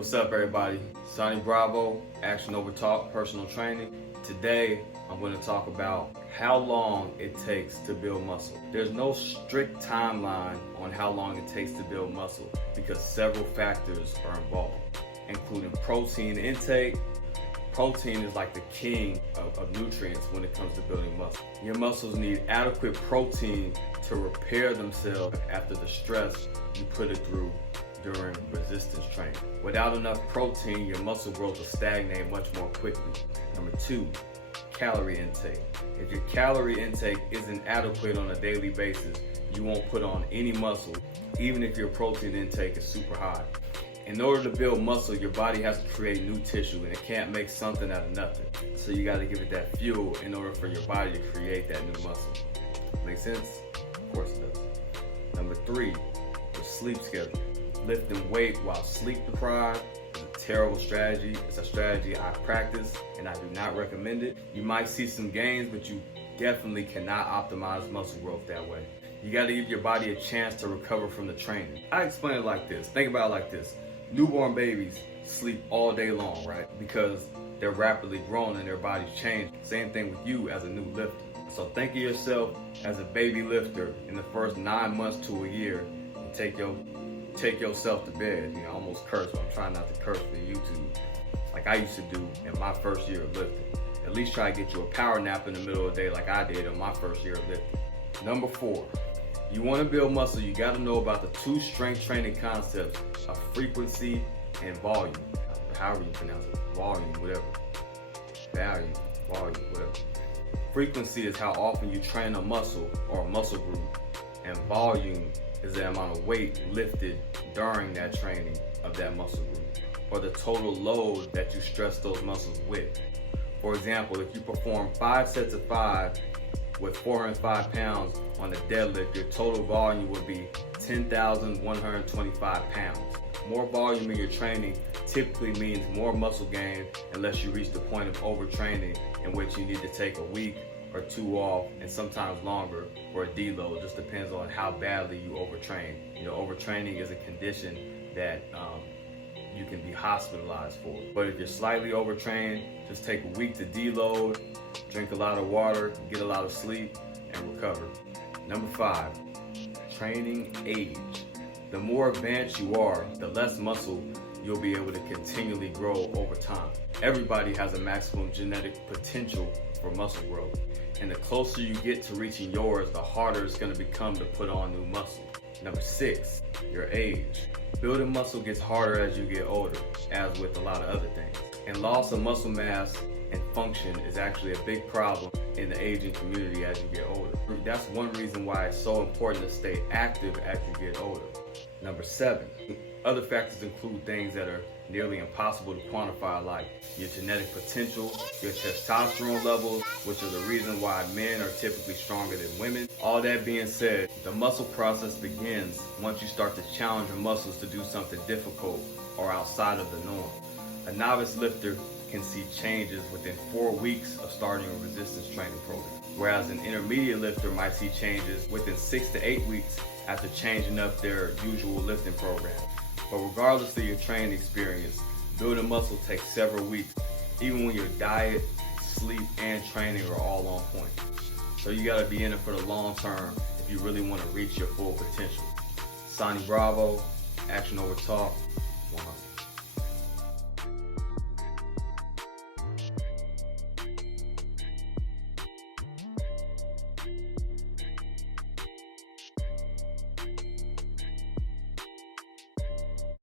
What's up, everybody? Sonny Bravo, Action Over Talk, personal training. Today, I'm going to talk about how long it takes to build muscle. There's no strict timeline on how long it takes to build muscle because several factors are involved, including protein intake. Protein is like the king of nutrients when it comes to building muscle. Your muscles need adequate protein to repair themselves after the stress you put it through during resistance training. Without enough protein, your muscle growth will stagnate much more quickly. Number 2, calorie intake. If your calorie intake isn't adequate on a daily basis, you won't put on any muscle, even if your protein intake is super high. In order to build muscle, your body has to create new tissue, and it can't make something out of nothing. So you gotta give it that fuel in order for your body to create that new muscle. Make sense? Of course it does. Number 3, your sleep schedule. Lifting weight while sleep deprived is a terrible strategy. It's a strategy I practice and I do not recommend it. You might see some gains, but you definitely cannot optimize muscle growth that way. You gotta give your body a chance to recover from the training. I explain it like this. Think about it like this. Newborn babies sleep all day long, right? Because they're rapidly growing and their body's changing. Same thing with you as a new lifter. So think of yourself as a baby lifter in the first 9 months to a year and take yourself to bed. You know, I almost cursed, but I'm trying not to curse for YouTube like I used to do in my first year of lifting. At least try to get you a power nap in the middle of the day like I did in my first year of lifting. Number 4, you want to build muscle, you got to know about the 2 strength training concepts of frequency and volume. However you pronounce it, volume, whatever. Volume, whatever. Frequency is how often you train a muscle or a muscle group, and volume is the amount of weight lifted during that training of that muscle group, or the total load that you stress those muscles with. For example, if you perform 5 sets of 5 with 405 pounds on a deadlift, your total volume would be 10,125 pounds. More volume in your training typically means more muscle gain unless you reach the point of overtraining in which you need to take a week or 2 off, and sometimes longer for a deload. It just depends on how badly you overtrain. You know, overtraining is a condition that you can be hospitalized for. But if you're slightly overtrained, just take a week to deload, drink a lot of water, get a lot of sleep, and recover. Number 5, training age. The more advanced you are, the less muscle you'll be able to continually grow over time. Everybody has a maximum genetic potential for muscle growth, and the closer you get to reaching yours, the harder it's going to become to put on new muscle. Number 6, your age. Building muscle gets harder as you get older, as with a lot of other things. And loss of muscle mass and function is actually a big problem in the aging community as you get older. That's one reason why it's so important to stay active as you get older. Number 7, other factors include things that are nearly impossible to quantify, like your genetic potential, your testosterone levels, which are the reason why men are typically stronger than women. All that being said, the muscle process begins once you start to challenge your muscles to do something difficult or outside of the norm. A novice lifter can see changes within 4 weeks of starting a resistance training program, whereas an intermediate lifter might see changes within 6 to 8 weeks after changing up their usual lifting program. But regardless of your training experience, building muscle takes several weeks, even when your diet, sleep, and training are all on point. So you gotta be in it for the long term if you really wanna reach your full potential. Sonny Bravo, Action Over Talk.